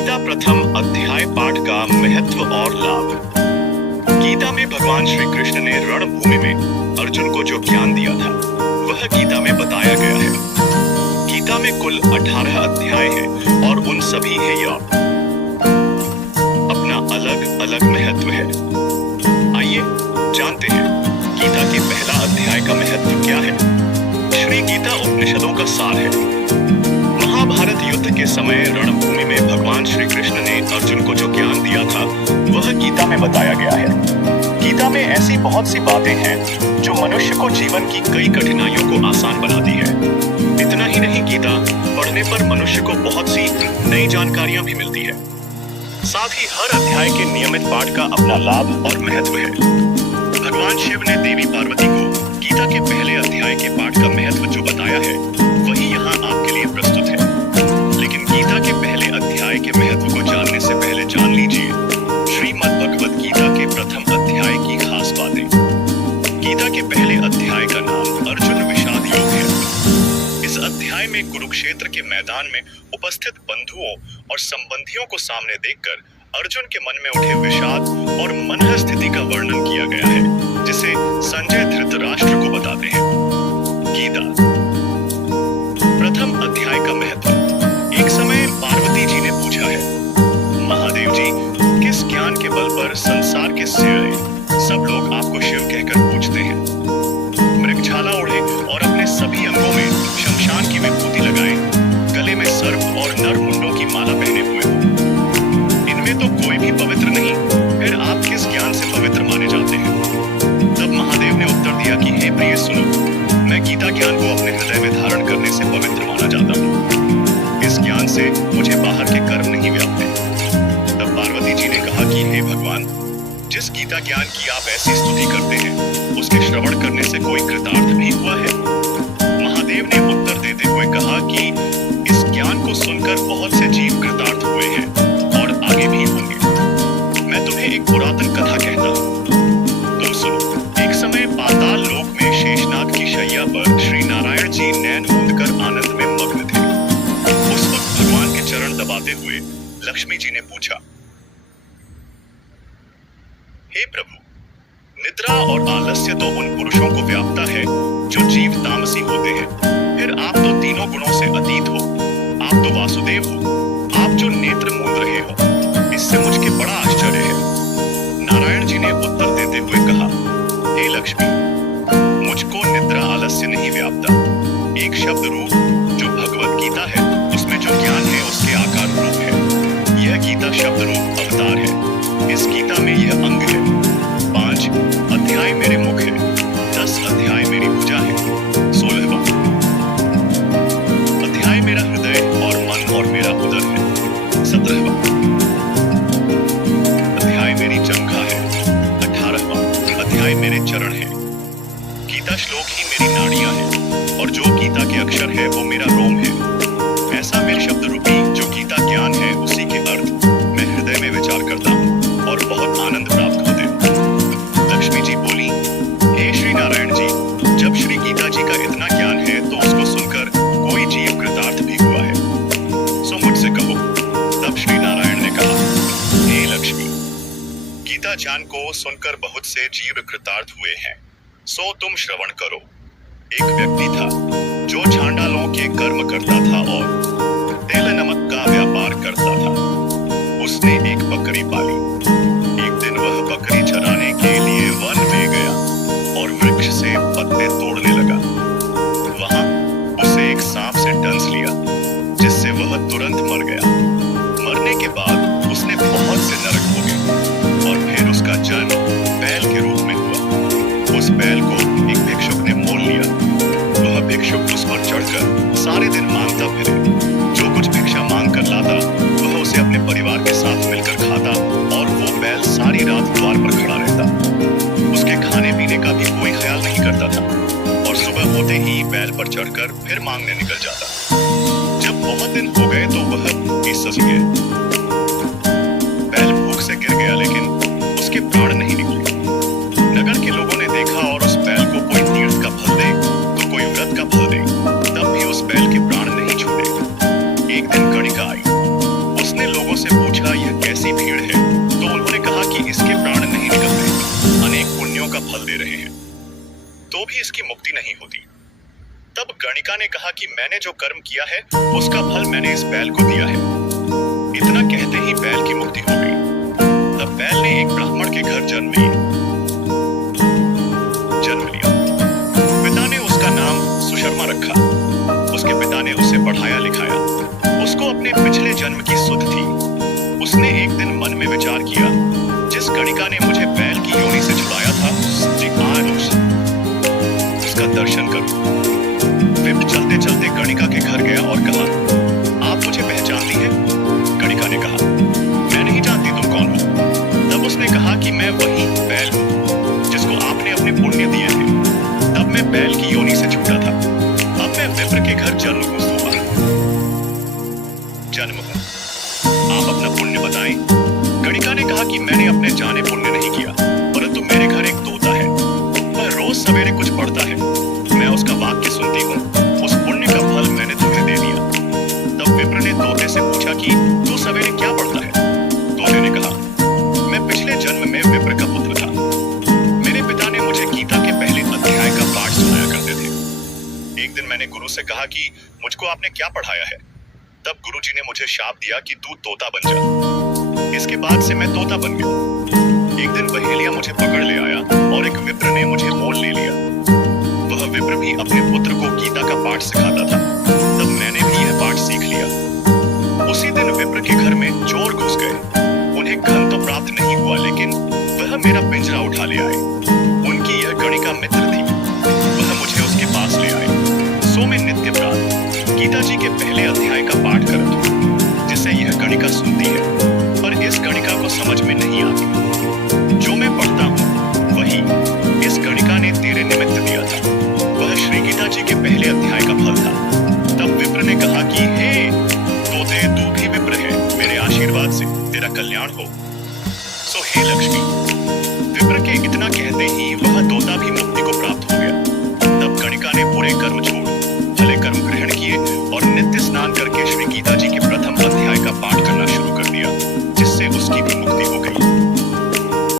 गीता प्रथम अध्याय पाठ का महत्व और लाभ। गीता में भगवान श्री कृष्ण ने रणभूमि में अर्जुन को जो ज्ञान दिया था वह गीता में बताया गया है। गीता में कुल 18 अध्याय हैं और उन सभी है यह अपना अलग अलग महत्व है। आइए जानते हैं गीता के पहला अध्याय का महत्व क्या है। श्री गीता उपनिषदों का सार है। महाभारत युद्ध के समय रणभूमि में भगवान श्री कृष्ण ने अर्जुन को जो ज्ञान दिया था वह गीता में बताया गया है। गीता में ऐसी बहुत सी बातें हैं जो मनुष्य को जीवन की कई कठिनाइयों को आसान बनाती है। इतना ही नहीं, गीता पढ़ने पर मनुष्य को बहुत सी नई जानकारियां भी मिलती है। साथ ही हर अध्याय के नियमित पाठ का अपना लाभ और महत्व है। भगवान शिव ने देवी पार्वती को गीता के पहले अध्याय के पाठ का महत्व जो बताया है वही यहाँ आपके लिए प्रस्तुत है। लेकिन गीता के पहले अध्याय के महत्व को जानने से पहले जान लीजिए श्रीमद् भगवद गीता के प्रथम अध्याय की खास बातें। गीता के पहले अध्याय का नाम अर्जुन विषाद योग है। इस अध्याय में कुरुक्षेत्र के मैदान में उपस्थित बंधुओं और संबंधियों को सामने देखकर अर्जुन के मन में उठे विषाद और मनह स्थिति का वर्णन किया गया है, जिसे संजय धृतराष्ट्र को बताते हैं। गीता प्रथम अध्याय का महत्व। एक समय पार्वती जी ने पूछा है, महादेव जी, किस ज्ञान के बल पर संसार के सिरे सब लोग आपको शिव कहकर पूछते हैं। मृगछाला ओढ़े और अपने सभी अंगों में शमशान की विभूति लगाए, गले में सर्प और नर मुंडों की माला पहने हुए हो, इनमें तो कोई भी पवित्र नहीं, फिर आप किस ज्ञान से पवित्र माने जाते हैं। तब महादेव ने उत्तर दिया कि हे प्रिय सुनो, मैं गीता ज्ञान को अपने हृदय में धारण करने से पवित्र माना जाता हूँ। इस ज्ञान से मुझे बाहर के कर्म नहीं व्यापते। तब पार्वती जी ने कहा कि हे भगवान, जिस गीता ज्ञान की आप ऐसी स्तुति करते हैं उसके श्रवण करने से कोई कृतार्थ भी हुआ है। महादेव ने उत्तर देते हुए कहा कि इस ज्ञान को सुनकर बहुत से जीव कृतार्थ हुए हैं और आगे भी होंगे। मैं तुम्हें एक पुरातन कथा कहता हूँ, तुम सुनो। एक समय पाताल लोक में शेषनाग की शैया पर श्री नारायण जी नैन मूंदकर आनंद में मग्न थे। उस वक्त भगवान के चरण दबाते हुए लक्ष्मी जी ने पूछा, हे प्रभु, निद्रा और आलस्य तो उन पुरुषों को व्यापता है जो जीव तामसी होते हैं, फिर आप तो तीनों गुणों से अतीत हो। आप तो वासुदेव हो, आप जो नेत्र मूंद रहे हो, इससे मुझे बड़ा आश्चर्य है। नारायण जी ने उत्तर देते हुए कहा, हे लक्ष्मी, मुझको निद्रा आलस्य नहीं व्यापता। एक शब्द रूप जो भगवत गीता है उसमें जो ज्ञान है उसके आकार रूप है। यह गीता शब्द रूप अवतार है। इस गीता में यह अंग है। 5 अध्याय मेरे मुख है, 10 अध्याय मेरी भुजा है, 16वां अध्याय मेरा हृदय और मन और मेरा उदर है, 17वां अध्याय मेरी जंघा है, 18वां अध्याय मेरे चरण है। गीता श्लोक ही मेरी नाड़ियां हैं और जो गीता के अक्षर है वो मेरा रोम है। ऐसा मेरे शब्द रूपी जो गीता ज्ञान है उसी के अर्थ मैं हृदय में विचार करता हूँ और बहुत आनंद प्राप्त होते हैं। लक्ष्मी जी बोली, हे श्री नारायण जी, जब श्री गीता जी का इतना ज्ञान है तो उसको सुनकर कोई जीव कृतार्थ भी हुआ है, सो मुझसे कहो। तब श्री नारायण ने कहा, हे लक्ष्मी, गीता ज्ञान को सुनकर बहुत से जीव कृतार्थ हुए हैं, सो तुम श्रवण करो। एक व्यक्ति था जो चांडालों के कर्म करता था और तेल नमक का व्यापार करता था। उसने एक बकरी पाली। एक दिन वह बकरी चराने के लिए वन में गया और वृक्ष से पत्ते तोड़ने लगा। वहां उसे एक सांप से डंस लिया, जिससे वह तुरंत मर गया। मरने के बाद उसने बहुत से नरक भोगे और फिर उसका जन्म बैल के रूप में हुआ। उस बैल को एक भिक्षुक ने मोल लिया। वह भिक्षुक उस पर चढ़कर सारे दिन मांगता फिरे। जो कुछ भिक्षा मांग कर लाता वह उसे अपने परिवार के साथ मिलकर खाता और वो बैल सारी रात द्वार पर खड़ा रहता। उसके खाने पीने का भी कोई ख्याल नहीं करता था और सुबह होते ही बैल पर चढ़कर फिर मांगने निकल जाता। जब बहुत दिन हो गए तो वह इसस गए। बैल भूख से गिर गया, लेकिन उसके प्राण नहीं निकले। नगर के लोगों ने देखा और उस बैल को कोई तीर्थ का फल दे तो कोई व्रत का फल दे, तब भी उस बैल के प्राण नहीं छूटे। एक दिन गणिका आई। उसने लोगों से इसकी मुक्ति नहीं होती। तब गणिका ने कहा कि मैंने जो कर्म किया है उसका फल मैंने इस बैल को दिया है। इतना कहते ही बैल की मुक्ति हो गई। तब बैल ने एक ब्राह्मण के घर जन्म लिया। पिता ने उसका नाम सुशर्मा रखा। उसके पिता ने उसे पढ़ाया लिखाया। उसको अपने पिछले जन्म की सुध थी। उसने एक दिन मन में विचार किया, जिस गणिका ने मुझे बैल की योनि से छुड़ाया था, आज उसका दर्शन करूं। विप्र चलते चलते गणिका के घर गया और कहा, आप मुझे पहचानती हैं? गणिका ने कहा, मैं नहीं जानती तुम कौन हो। तब उसने कहा कि मैं वही बैल हूं जिसको आपने अपने पुण्य दिए थे। तब मैं बैल की योनि से छूटा था। अब मैं विप्र के घर जन्म हूं। आप अपना पुण्य बताएं। गणिका ने कहा कि मैंने अपने जाने पुण्य नहीं किया, परंतु मेरे घर एक तोता है। वह रोज सवेरे कुछ पढ़ता है। मैं उसका वाक्य सुनती हूँ। उस पुण्य का फल मैंने तुम्हें दे दिया। तब विप्र ने तोते से पूछा कि तू सवेरे क्या पढ़ता है? तोते ने कहा, मैं पिछले जन्म में विप्र का पुत्र था। मेरे पिता ने मुझे गीता के पहले अध्याय का पाठ सुनाया करते थे। एक दिन मैंने गुरु से कहा कि मुझको आपने क्या पढ़ाया है? तब गुरुजी ने मुझे शाप दिया कि तू तोता बन जा। इसके बाद से मैं तोता बन गया। एक दिन बहेलिया मुझे पकड़ ले आया और एक विप्र ने मुझे मोल ले लिया। वह विप्र भी अपने पुत्र को गीता का पाठ सिखाता था। तब मैंने भी यह पाठ सीख लिया। उसी दिन विप्र के घर में चोर घुस गए। उन्हें धन तो प्राप्त नहीं हुआ, लेकिन वह मेरा पिंजरा उठा ले आए। उनकी यह गणिका मित्र थी। वह मुझे उसके पास ले आए। सो मैं नित्य प्रातः गीता जी के पहले अध्याय का पाठ करता हूँ, जिसे यह गणिका सुनती है, पर इस गणिका को समझ में नहीं आती। जो मैं पढ़ता हूँ वही इस गणिका ने तेरे निमित्त दिया था। वह श्री गीता जी के पहले अध्याय का फल था। तब विप्र ने कहा कि हे तोते, तू भी विप्र है। मेरे आशीर्वाद से तेरा कल्याण हो। सो हे लक्ष्मी। विप्र के इतना कहते ही वह तोता भी मुक्ति को प्राप्त हो गया। तब गणिका ने बुरे कर्म छोड़